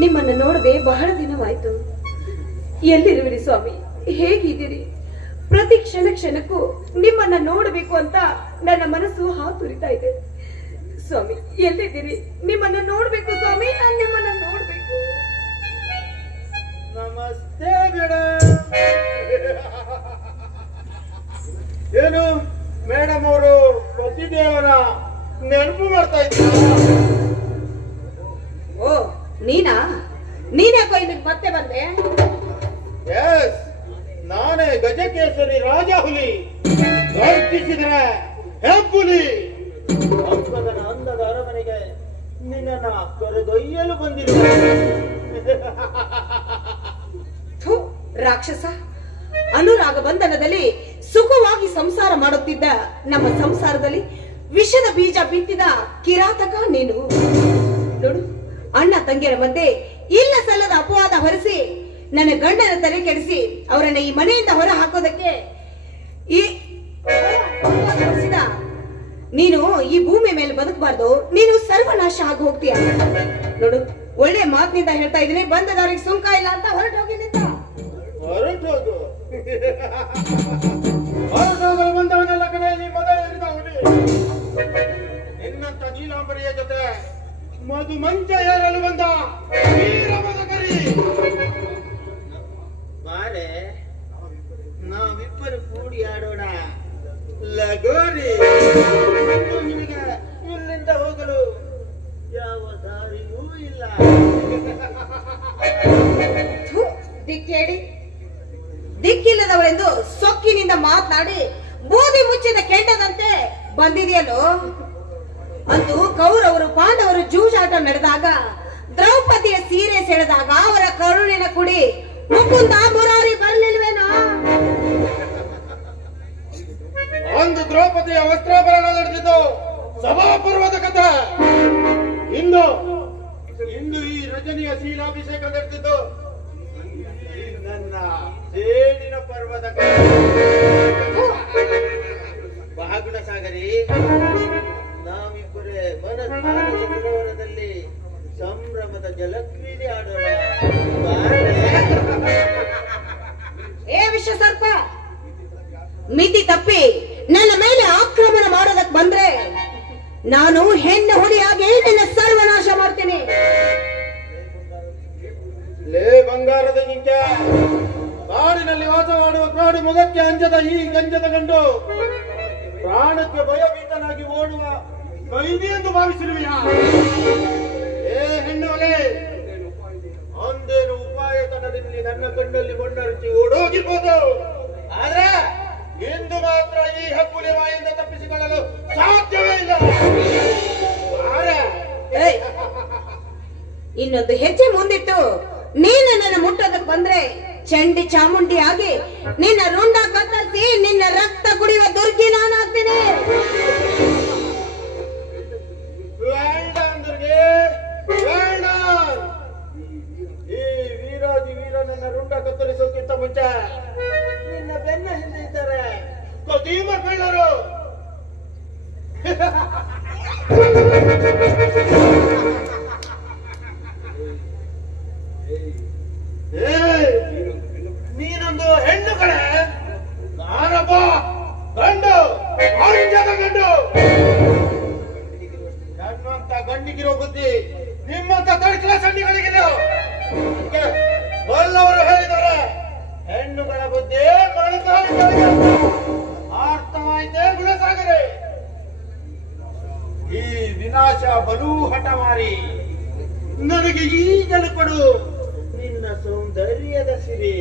ನಿಮ್ಮನ್ನ ನೋಡದೆ ಬಹಳ ದಿನವಾಯ್ತು. ಎಲ್ಲಿರುವಿರಿ ಸ್ವಾಮಿ? ಹೇಗಿದ್ದೀರಿ? ಪ್ರತಿ ಕ್ಷಣಕ್ಕೂ ನಿಮ್ಮನ್ನ ನೋಡಬೇಕು ಅಂತ ನನ್ನ ಮನಸ್ಸು ಹಾತುರಿತಾ ಇದೆ. ಸ್ವಾಮಿ ಎಲ್ಲಿದ್ದೀರಿ? ನಿಮ್ಮನ್ನ ನೋಡ್ಬೇಕು ಸ್ವಾಮಿ, ನಾನು ನಿಮ್ಮನ್ನ ನೋಡ್ಬೇಕು. ನಮಸ್ತೆ ಮೇಡಮ್. ಏನು ಮೇಡಮ್ ಅವರು ಪತಿದೇವರ ನೆನಪು ಮಾಡ್ತಾ ಇದ್ದಾರೆ? ಓ ನೀನಾ? ನೀನ್ಯಾಕೋ ಇಲ್ಲಿಗೆ ಮತ್ತೆ ಬಂದೆ? ಎಸ್, ನಾನೇ ಗಜಕೇಸರಿ ರಾಜ ಹುಲಿ. ಗರ್ಜಿಸಿದ್ರೆ ಹೆಬ್ಬುಲಿ. ಅಂಬದನ ಅಂದದ ಅರಮನೆಗೆ ನಿನ್ನನ್ನ ಕರೆದೊಯ್ಯಲು ಬಂದಿರುವ ರಾಕ್ಷಸ. ಅನುರಾಗ ಬಂಧನದಲ್ಲಿ ಸುಖವಾಗಿ ಸಂಸಾರ ಮಾಡುತ್ತಿದ್ದ ನಮ್ಮ ಸಂಸಾರದಲ್ಲಿ ವಿಷದ ಬೀಜ ಬಿತ್ತಿದ ಕಿರಾತಕ ನೀನು. ನೋಡು, ಅಣ್ಣ ತಂಗಿಯರ ಮಧ್ಯೆ ಇಲ್ಲ ಸಲ್ಲದ ಅಪವಾದ ಹೊರಿಸಿ ನನ್ನ ಗಂಡನ ತಲೆ ಕೆಡಿಸಿ ಅವರನ್ನ ಈ ಮನೆಯಿಂದ ಹೊರ ಹಾಕೋದಕ್ಕೆ ನೀನು ಈ ಭೂಮಿ ಮೇಲೆ ಬದುಕಬಾರ್ದು. ನೀನು ಸರ್ವನಾಶ ಆಗಿ ಹೋಗ್ತೀಯ. ನೋಡು, ಒಳ್ಳೆ ಮಾತಿನಿಂದ ಹೇಳ್ತಾ ಇದ್ದೀನಿ, ಬಂದದವರಿಗೆ ಸುಂಕ ಇಲ್ಲ ಅಂತ ಹೊರಟು ಹೋಗಿ ನಿಂತ. ಹೊರಟೋಗು. ಹೊರಟೋಗಲು ಬಂದವನೆಲ್ಲ ಕಡೆ ನೀ ಮೊದಲ ನಿನ್ನಂತ ನೀಲಾಂಬರಿಯ ಜೊತೆ ಮಧು ಮಂಚ ಏರಲು ಬಂದ ವೀರಮದಕರಿ. ಬಾರೆ, ನಾವಿಬ್ಬರು ಕೂಡಿ ಆಡೋಣ ಲಗೋರಿ. ನಿನಗೆ ಇಲ್ಲಿಂದ ಹೋಗಲು ಯಾವ ದಾರಿಯೂ ಇಲ್ಲ. ದಿಕ್ಕೇಳಿ ದಿಕ್ಕಿಲ್ಲದವರೆಂದು ಸೊಕ್ಕಿನಿಂದ ಮಾತನಾಡಿ ಬೂದಿ ಮುಚ್ಚಿದ ಕೆಂಡದಂತೆ ಬಂದಿದೆಯಲ್ಲೋ. ಅಂದು ಕೌರವರು ಪಾಂಡವರು ಜೂಜಾಟ ನಡೆದಾಗ ದ್ರೌಪದಿಯ ಸೀರೆ ಸೆಳೆದಾಗ ಅವರ ಕರುಣಿನ ಕುಡಿ ಮುಕುಂದ ಮುರಾರಿ ಬರಲಿಲ್ವೇನೋ? ಒಂದು ದ್ರೌಪದಿಯ ವಸ್ತ್ರಾಭರಣ ನಡೆದಿದ್ದು ಸಭಾಪರ್ವದ ಕಥೆ. ಇಂದು ಈ ರಜನಿಯ ಶೀಲಾಭಿಷೇಕ ನಡೆದಿದ್ದು ನನ್ನ ಸೇಡಿನ ಪರ್ವದ ಬಹಗುಣ ಸಾಗರಿ. ನಾವಿಬ್ಬರೇ ಮನಸ್ಮಾನದ ಸರೋವರದಲ್ಲಿ ಸಂಭ್ರಮದ ಜಲಕ್ರೀಡೆ ಆಡೋಣ. ಏ ವಿಶ್ವ ಸರ್ಪ, ಮಿತಿ ತಪ್ಪಿ ನನ್ನ ಮೇಲೆ ಆಕ್ರಮಣ ಮಾಡೋದಕ್ ಬಂದ್ರೆ ನಾನು ಹೆಣ್ಣು ಹುಡಿಯಾಗಿ ನಿನ್ನ ಸರ್ವನಾಶ ಮಾಡ್ತೀನಿ. ಲೇ ಬಂಗಾರದ ಜಿಂಕೆ, ಕಾಡಿನಲ್ಲಿ ವಾಸ ಮಾಡುವ ಕಾಡು ಮುಗಕ್ಕೆ ಅಂಜದ ಈ ಗಂಜದ ಗಂಡು ಪ್ರಾಣಕ್ಕೆ ಭಯಭೀತನಾಗಿ ಓಡುವ ಕೈದಿ ಎಂದು ಭಾವಿಸಿರುವೆಯಾ? ಏ ಹೆಣ್ಣು ಒಲೆ, ಒಂದೇನು ಉಪಾಯತನದಲ್ಲಿ ನನ್ನ ಕಣ್ಣಲ್ಲಿ ಮಣ್ಣರಚಿ ಓಡೋಗಿರ್ಬೋದು. ಆದ್ರೆ ಇಂದು ಮಾತ್ರ ಈ ಹೆಬ್ಬುಲಿ ಬಾಯಿಂದ ತಪ್ಪಿಸಿಕೊಳ್ಳಲು ಸಾಧ್ಯವೇ ಇಲ್ಲ. ಇನ್ನೊಂದು ಹೆಜ್ಜೆ ಮುಂದಿಟ್ಟು ನೀನು ನನ್ನ ಮುಟ್ಟೋದಕ್ಕೆ ಬಂದ್ರೆ ಚಂಡಿ ಚಾಮುಂಡಿ ಆಗಿ ನಿನ್ನ ರುಂಡ ಕತ್ತರಿಸಿ ನಿನ್ನ ರಕ್ತ ಕುಡಿಯುವ ದುರ್ಗಿ ನಾನು ಆಗ್ತೀನಿ. ಬೇಡ ಅಂದ್ರಿಗೆ ಬೇಡ. ಈ ವೀರಾದಿ ವೀರ ನನ್ನ ರುಂಡ ಕತ್ತರಿಸೋಕ್ಕಿಂತ ಮುಂಚೆ ನಿನ್ನ ಬೆನ್ನ ಹಿಂದೆ ಇದ್ದಾರೆ ಕೊದೀಮ ಕಳ್ಳರು. ನೀನೊಂದು ಹೆಣ್ಣು ಕಡೆ, ನಾನೊಬ್ಬ ಗಂಡು, ಅಂಜದ ಗಂಡು. ನನ್ನಂತ ಗಂಡಿಗಿರೋ ಬುದ್ಧಿ ನಿಮ್ಮಂತ ತಡ್ಕಲ ಸಣ್ಣಿಗಳಿಗಿಲ್ಲ. ಬಲ್ಲವರು ಹೇಳಿದ್ದಾರೆ, ಹೆಣ್ಣುಗಳ ಬುದ್ಧಿ ಮೊಳಕಾಲಿಗೆ ಅರ್ಥವಾಯ್ತೇ ಗುಣಸಾಗರೆ? ಈ ವಿನಾಶ ಬಲೂ ಹಠಮಾರಿ. ನನಗೆ ಈಗಲೂ ಕೊಡು ನಿನ್ನ ಸೌಂದರ್ಯದ ಸಿರಿ.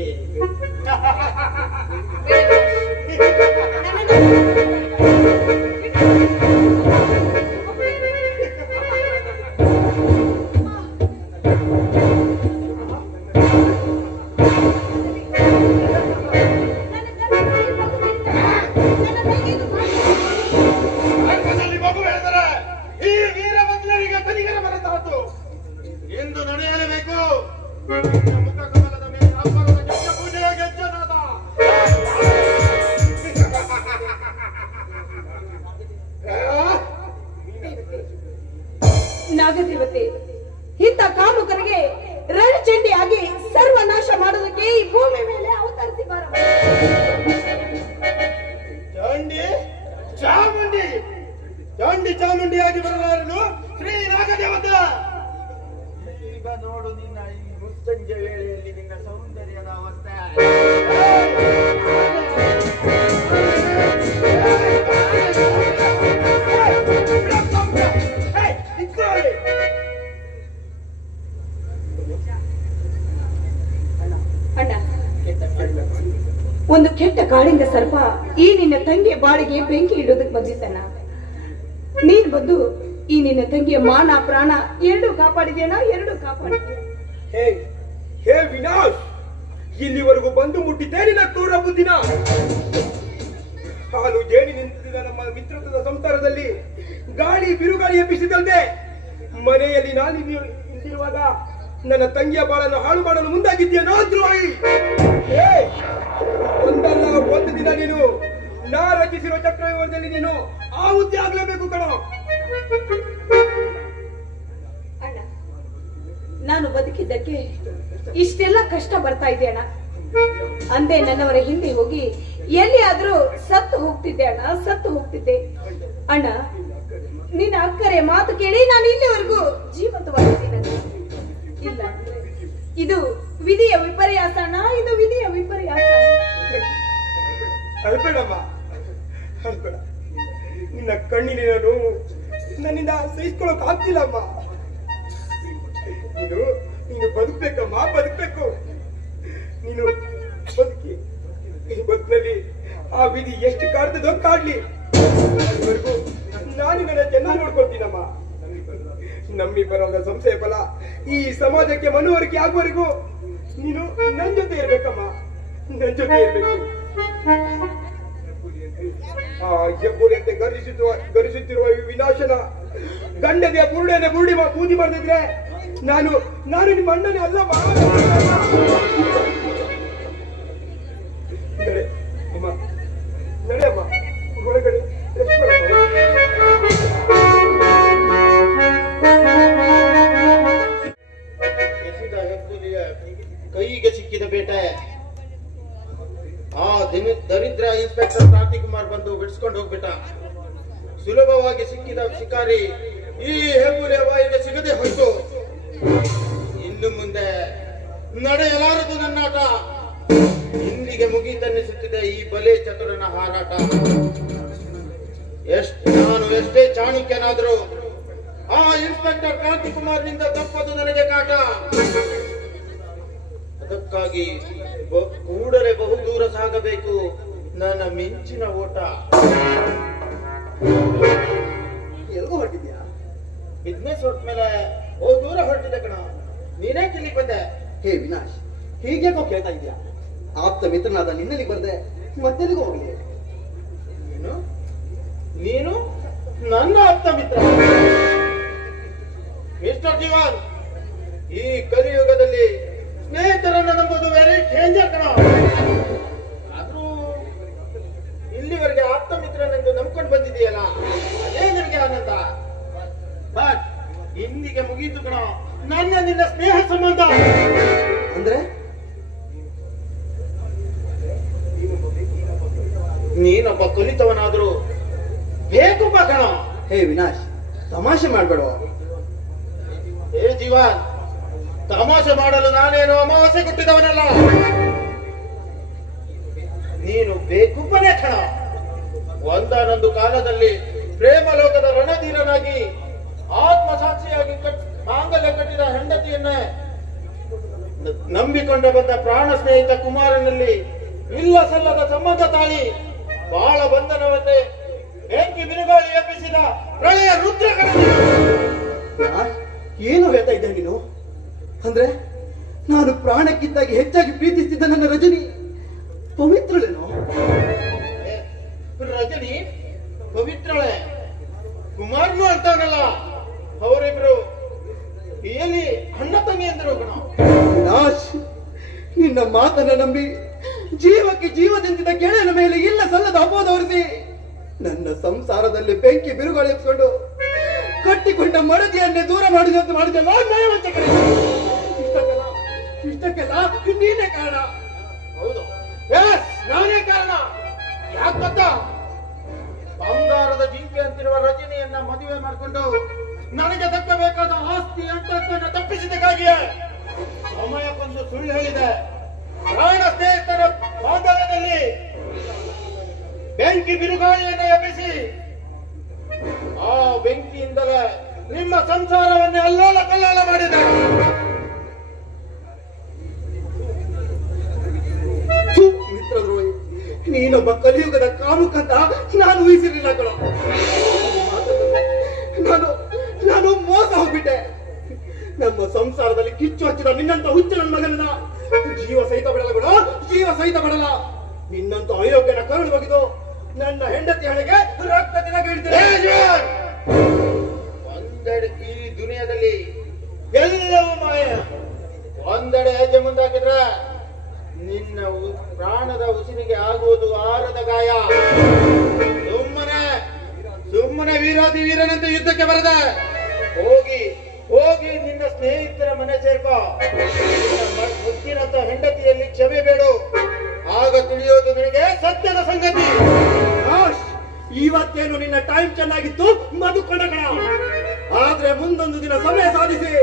ಮಗು ಹೇಳಿದರೆ ಈ ವೀರಭದ್ರರಿಗೆ ಕಲಿಗರ ಬರತಾತು ಎಂದು ನಡೆಯಲೇಬೇಕು. ಮುಖ ಕಮಲದ ಮೇಲೆ ಅಬ್ಬರದ ಜಗ್ಗ ಪೂಜೆಯ ಗೆಜ್ಜನಾದ. ನಾಗದೇವತೆ, ಇಂಥ ಕಾಮುಕರಿಗೆ ರಣಚಂಡಿಯಾಗಿ ಸರ್ವನಾಶ ಮಾಡೋದಕ್ಕೆ ಈ ಭೂಮಿ ಮೇಲೆ ಅವತರಿಸಿ ಬಾರ. ಚಾಂಡಿ ಚಾಮುಂಡಿ ಚಾಂಡಿ ಚಾಮುಂಡಿಯಾಗಿ ಬರಲಾರನು ಶ್ರೀ ನಾಗದೇವತ. ಈಗ ನೋಡು ನಿನ್ನ ಈ ಮುಸ್ಸಂಜೆ ವೇಳೆಯಲ್ಲಿ ನಿನ್ನ ಸೌಂದರ್ಯದ ಅವಸ್ಥೆ. ಅಣ್ಣ, ಒಂದು ಕೆಟ್ಟ ಕಾಳಿಂಗ ಸರ್ಪ ಈ ನಿನ್ನ ತಂಗಿಯ ಬಾಳಿಗೆ ಬೆಂಕಿ ಇಡೋದಕ್ಕೆ ಬಂದಿದ್ದಾನ. ನೀನ್ ಬಂದು ಈ ನಿನ್ನ ತಂಗಿಯ ಮಾನ ಪ್ರಾಣ ಎರಡು ಕಾಪಾಡಿದೇನ? ಎರಡು ಕಾಪಾಡಿದ್ಯಾ? ಹೇ ವಿನಾಶ್, ಇಲ್ಲಿವರೆಗೂ ಬಂದು ಮುಟ್ಟಿದ್ದೇ ನಿನ್ನ ಕ್ರೂರ ಬುದ್ಧಿನ. ಹಾಲು ಜೇಡಿ ನಿಂತಿದ್ದ ನಮ್ಮ ಮಿತ್ರತ್ವದ ಸಂಸಾರದಲ್ಲಿ ಗಾಳಿ ಬಿರುಗಾಳಿ ಎಬ್ಬಿಸಿದಂತೆ ಮನೆಯಲ್ಲಿ ನಾನು ಇಲ್ಲಿರುವಾಗ ನನ್ನ ತಂಗಿಯ ಬಾಳನ್ನು ಹಾಳು ಮಾಡಲು ಮುಂದಾಗಿದ್ದೀಯನೋ ದ್ರೋಹಿ. ಒಂದಲ್ಲ ಒಂದು ದಿನ ನೀನು ನಾ ರಚಿಸಿರುವ ಚಕ್ರವ್ಯೂಹದಲ್ಲಿ ನೀನು ಆಹುತಿ ಆಗ್ಲೇಬೇಕು ಕಣೋ. ಅಣ್ಣ, ನಾನು ಬದುಕಿದ್ದಕ್ಕೆ ಇಷ್ಟೆಲ್ಲ ಕಷ್ಟ ಬರ್ತಾ ಇದೆ ಅಣ್ಣ. ಅಂದೇ ನನ್ನವರ ಹಿಂದೆ ಹೋಗಿ ಎಲ್ಲಿಯಾದ್ರೂ ಸತ್ತು ಹೋಗ್ತಿದ್ದೆ ಅಣ್ಣ, ಸತ್ತು ಹೋಗ್ತಿದ್ದೆ ಅಣ್ಣ. ನಿನ್ನ ಅಕ್ಕರೆ ಮಾತು ಕೇಳಿ ನಾನು ಇಲ್ಲಿವರೆಗೂ ಜೀವಂತವಾಗಿದ್ದೀನಿ. ಇಲ್ಲ, ಇದು ವಿಧಿಯ ವಿಪರ್ಯಾಸ ಅಣ್ಣ, ಇದು ವಿಧಿಯ ವಿಪರ್ಯಾಸ. ಅಳ್ಬೇಡಮ್ಮ, ಅಳ್ಬೇಡ. ನಿನ್ನ ಕಣ್ಣಿನ ನೋವು ನನ್ನಿಂದ ಸಹಿಸ್ಕೊಳ್ಳೋಕ್ ಆಗ್ತಿಲ್ಲಮ್ಮ. ನೀನು ಬದುಕ್ಬೇಕಮ್ಮ, ಬದುಕ್ಬೇಕು. ನೀನು ಬದುಕಿ ಬದುಕಿನಲ್ಲಿ ಆ ವಿಧಿ ಎಷ್ಟು ಕಾಡ್ತದೋ ಕಾಡ್ಲಿ. ಅಲ್ಲಿವರೆಗೂ ನಾನು ನನ್ನ ಚೆನ್ನಾಗಿ ನೋಡ್ಕೊಳ್ತೀನಮ್ಮ. ನಮ್ಮಿಬ್ಬರ ಸಂಶಯ ಫಲ ಈ ಸಮಾಜಕ್ಕೆ ಮನವರಿಕೆ ಆಗುವವರೆಗೂ ನೀನು ನನ್ ಜೊತೆ ಇರ್ಬೇಕಮ್ಮ, ನನ್ ಜೊತೆ ಇರ್ಬೇಕು. ಆ ಹೆಬ್ಬುಲಿಯಂತೆ ಗರಿಸುತ್ತಿರುವ ವಿನಾಶನ ಗಂಡನೆಯ ಬುರುಡೆನೆ ಬೂದಿ ಮಾಡಿದ್ರೆ ನಾನು ನಿಮ್ಮ ಅಣ್ಣನೇ ಅಲ್ಲಮ್ಮ. ನಡೆಯಮ್ಮ ಹೊರಗಡೆ. ಎಸೆದ ಹೆಬ್ಬುಲಿಯ ಕೈಗೆ ಸಿಕ್ಕಿದ ಬೇಟೆ. ಆ ದರಿದ್ರ ಇನ್ಸ್ಪೆಕ್ಟರ್ ಕ್ರಾಂತಿಕುಮಾರ್ ಬಂದು ಬಿಡಿಸ್ಕೊಂಡು ಹೋಗ್ಬಿಟ್ಟ. ಸುಲಭವಾಗಿ ಸಿಕ್ಕಿದ ಶಿಕಾರಿ ಈ ಹೆಬ್ಬುಲಿಯ ಬಾಯಿಗೆ ಸಿಗದೆ ಹೋಯ್ತು. ಇನ್ನು ಮುಂದೆ ನಡೆಯಲಾರದು ನನ್ನಾಟ. ಇಂದಿಗೆ ಮುಗಿತನ್ನಿಸುತ್ತಿದೆ ಈ ಬಲೆ ಚತುರನ ಹಾರಾಟ. ನಾನು ಎಷ್ಟೇ ಚಾಣಕ್ಯನಾದರೂ ಆ ಇನ್ಸ್ಪೆಕ್ಟರ್ ಕ್ರಾಂತಿಕುಮಾರ್ನಿಂದ ತಪ್ಪದು ನನಗೆ ಕಾಟ. ಅದಕ್ಕಾಗಿ ಕೂಡಲೇ ಬಹುದೂರ ಸಾಗಬೇಕು ನನ್ನ ಮಿಂಚಿನ ಓಟ. ಎಲ್ಗೋ ಹೊರಟಿದ್ಯಾ? ಬಿಸ್ನೆಸ್ ಹೊರಟ ಮೇಲೆ ಬಹುದೂರ ಹೊರಟಿದೆ ಕಣ. ನೀನೇ ಇಲ್ಲಿಗೆ ಬಂದೆ? ಹೇ ವಿನಾಶ್, ಹೀಗ್ಯಾಕೋ ಕೇಳ್ತಾ ಇದ್ಯಾ? ಆಪ್ತ ಮಿತ್ರನಾದ ನಿನ್ನಲ್ಲಿ ಬರ್ದೆ ಮತ್ತೆಲ್ಲಿಗೂ ಹೋಗ್ಲಿ? ನೀನು ನನ್ನ ಆಪ್ತ ಮಿತ್ರ ಮಿಸ್ಟರ್ ಜೀವನ್. ಈ ಕಲಿಯುಗದಲ್ಲಿ ಸ್ನೇಹಿತರನ್ನ ನಂಬುದು ವೆರಿ ಡೇಂಜರ್ ಕಣ. ಆದ್ರೂ ಇಲ್ಲಿವರೆಗೆ ಆಪ್ತ ಮಿತ್ರನೆಂದು ನಂಬ್ಕೊಂಡು ಬಂದಿದೆಯಲ್ಲ, ಅದೇ ನನಗೆ ಆನಂದ. ಬಟ್ ಇಂದಿಗೆ ಮುಗೀತು ಕಣ ನನ್ನ ನಿನ್ನ ಸ್ನೇಹ ಸಂಬಂಧ. ಅಂದ್ರೆ ನೀನೊಬ್ಬ ಕಲಿತವನಾದ್ರೂ ಬೇಕು ಕಣ. ಹೇ ವಿನಾಶ್, ತಮಾಷೆ ಮಾಡ್ಬೇಡ. ಹೇ ಜೀವನ್, ತಮಾಷೆ ಮಾಡಲು ನಾನೇನು ಅಮಾವಾಸ್ಯೆ ಕೊಟ್ಟಿದವನಲ್ಲ. ನೀನು ಬೇಕುಬ್ಬನೇ ಕಣ. ಒಂದಾನೊಂದು ಕಾಲದಲ್ಲಿ ಪ್ರೇಮ ಲೋಕದ ರಣಧೀರನಾಗಿ ಆತ್ಮಸಾಕ್ಷಿಯಾಗಿ ಮಾಂಗಲ್ಯ ಕಟ್ಟಿದ ಹೆಂಡತಿಯನ್ನ ನಂಬಿಕೊಂಡ ಬಂದ ಪ್ರಾಣ ಸ್ನೇಹಿತ ಕುಮಾರನಲ್ಲಿ ಇಲ್ಲ ಸಲ್ಲದ ಸಂಬಂಧ ತಾಳಿ ಬಾಳ ಬಂಧನವನ್ನೇ ಬೆಂಕಿ ಬಿರುಗಾಳಿ ಎಬ್ಬಿಸಿದ ಪ್ರಳಯ ರುದ್ರ ಏನು ಹೇಳ್ತಾ ಇದ್ದೆ ನೀನು? ಅಂದ್ರೆ ನಾನು ಪ್ರಾಣಕ್ಕಿಂತಾಗಿ ಹೆಚ್ಚಾಗಿ ಪ್ರೀತಿಸ್ತಿದ್ದ ನನ್ನ ರಜನಿ ಪವಿತ್ರಳೇನೋ? ರಜನಿ ಪವಿತ್ರಳೆ, ಕುಮಾರ್ನು ಅಂತಾನಲ್ಲ. ಅವರಿಬ್ರು ಎಲ್ಲಿ ಅಣ್ಣ ತಂಗಿ ಅಂದರು ಕಣ. ವಿನಾಶ್, ನಿನ್ನ ಮಾತನ್ನ ನಂಬಿ ಜೀವಕ್ಕೆ ಜೀವದಿಂದಿದ್ದ ಗೆಳೆಯನ ಮೇಲೆ ಇಲ್ಲ ಸಲ್ಲದ ಅಪೋದ ಹೊರಿಸಿ ನನ್ನ ಸಂಸಾರದಲ್ಲಿ ಬೆಂಕಿ ಬಿರುಗಾಳಿ ಎಬ್ಬಿಕೊಂಡು ಕಟ್ಟಿಕೊಂಡ ಮಡದಿಯನ್ನೇ ದೂರ ಮಾಡಿದಂತೆ ಮಾಡಿದಲ್ಲ. ಇಷ್ಟಕ್ಕೆಲ್ಲ ನೀನೇ ಕಾರಣ. ಹೌದು, ಎಸ್, ನಾನೇ ಕಾರಣ. ಯಾಕೆ ಗೊತ್ತಾ? ಬಂಗಾರದ ಜಿಂಕೆ ಅಂತಿರುವ ರಜನಿಯನ್ನ ಮದುವೆ ಮಾಡಿಕೊಂಡು ನನಗೆ ದಕ್ಕಬೇಕಾದ ಆಸ್ತಿ ಅಂತಸ್ತನ್ನು ತಪ್ಪಿಸಿದಕ್ಕಾಗಿಯೇ ಸಮಯಕ್ಕೊಂದು ಸುಳ್ಳು ಹೇಳಿದೆ. ಪ್ರಾಣ ಸ್ನೇಹಿತರ ಬಾಂಧವ್ಯದಲ್ಲಿ ಬೆಂಕಿ ಬಿರುಗಾಳಿಯನ್ನು ಎಬ್ಬಿಸಿ ಆ ಬೆಂಕಿಯಿಂದಲೇ ನಿಮ್ಮ ಸಂಸಾರವನ್ನೇ ಅಲ್ಲೋಲ ಕಲ್ಲೋಲ ಮಾಡಿದೆ. ಮಿತ್ರದ್ರೋಹಿ, ನೀನೊಬ್ಬ ಕಲಿಯುಗದ ಕಾಮುಕಂತ ನಾನು ಊಹಿಸಿರಲಿಲ್ಲ ಕಣ. ನಾನು ಮೋಸ ಹೋಗ್ಬಿಟ್ಟೆ. ನಮ್ಮ ಸಂಸಾರದಲ್ಲಿ ಕಿಚ್ಚು ಹಚ್ಚಿದ ನಿನ್ನಂತ ಹುಚ್ಚು ನನ್ನ ಮಗನ ಜೀವ ಸಹಿತ ಬಿಡಲ್ಲ ಬಿಡ, ಜೀವ ಸಹಿತ ಬಿಡಲ್ಲ. ನಿನ್ನಂತ ಅಯೋಗ್ಯನ ಕರುಳು ಬಗೆದು ನನ್ನ ಹೆಂಡತಿ ಹಣೆಗೆ ರಕ್ತ ತಿಲಕಿಡ್ತೇನೆ. ಒಂದೆಡೆ ಈ ದುನಿಯಾದಲ್ಲಿ ಎಲ್ಲವೂ ಮಾಯ. ಒಂದೆಡೆ ಹೆಜ್ಜೆ ಮುಂದಾಕಿದ್ರೆ ನಿನ್ನ ಪ್ರಾಣದ ಉಸಿರಿಗೆ ಆಗುವುದು ಆರದ ಗಾಯ. ಸುಮ್ಮನೆ ವೀರಾದಿ ವೀರನಂತೆ ಯುದ್ಧಕ್ಕೆ ಬರದ ಹೋಗಿ ನಿನ್ನ ಸ್ನೇಹಿತರ ಮನೆ ಸೇರ್ಕೋ. ಮುತ್ತಿನಂತ ಹೆಂಡತಿಯಲ್ಲಿ ಕ್ಷಮೆ ಬೇಡು. ಆಗ ತಿಳಿಯೋದು ನಿನಗೆ ಸತ್ಯದ ಸಂಗತಿ. ಇವತ್ತೇನು ನಿನ್ನ ಟೈಮ್ ಚೆನ್ನಾಗಿತ್ತು ಮದುಕೊಂಡ ಕಣ. ಆದ್ರೆ ಮುಂದೊಂದು ದಿನ ಸಮಯ ಸಾಧಿಸಿ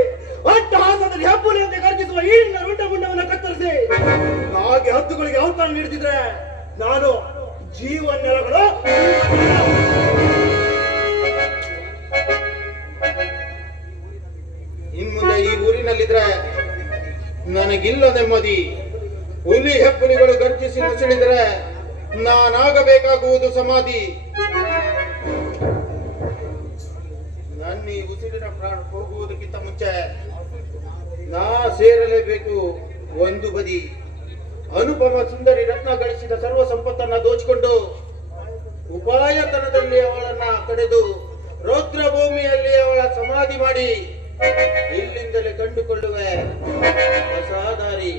ಅಟ್ಟಹಾಸದಲ್ಲಿ ಹೆಬ್ಬುಲಿಯಂತೆ ಗರ್ಜಿಸುವ ಈ ನಿನ್ನ ರುಂಡ ಮುಂಡವನ್ನು ಕತ್ತರಿಸಿ ಹಾಗೆ ಹದ್ದುಗಳಿಗೆ ಔತಣ ನೀಡುತ್ತಿದ್ರೆ ನಾನು ಜೀವನ್ನೆಲಗಳು ಇನ್ಮುಂದೆ ಈ ಊರಿನಲ್ಲಿದ್ರೆ ನನಗಿಲ್ಲ ನೆಮ್ಮದಿ. ಹುಲಿ ಹೆಬ್ಬುಲಿಗಳು ಗರ್ಜಿಸಿ ಮುಸುಳಿದ್ರೆ ನಾನಾಗಬೇಕಾಗುವುದು ಸಮಾಧಿ. ನನ್ನ ಈ ಉಸಿರಿನ ಪ್ರಾಣ ಹೋಗುವುದಕ್ಕಿಂತ ಮುಂಚೆ ನಾ ಸೇರಲೇಬೇಕು ಒಂದು ಬದಿ. ಅನುಪಮ ಸುಂದರಿ ರತ್ನ ಗಳಿಸಿದ ಸರ್ವ ಸಂಪತ್ತನ್ನ ದೋಚಿಕೊಂಡು ಉಪಾಯತನದಲ್ಲಿ ಅವಳನ್ನ ಕಡೆದು ರೌದ್ರ ಭೂಮಿಯಲ್ಲಿ ಅವಳ ಸಮಾಧಿ ಮಾಡಿ ಇಲ್ಲಿಂದಲೇ ಕಂಡುಕೊಳ್ಳುವೆ ಹೊಸ ದಾರಿ.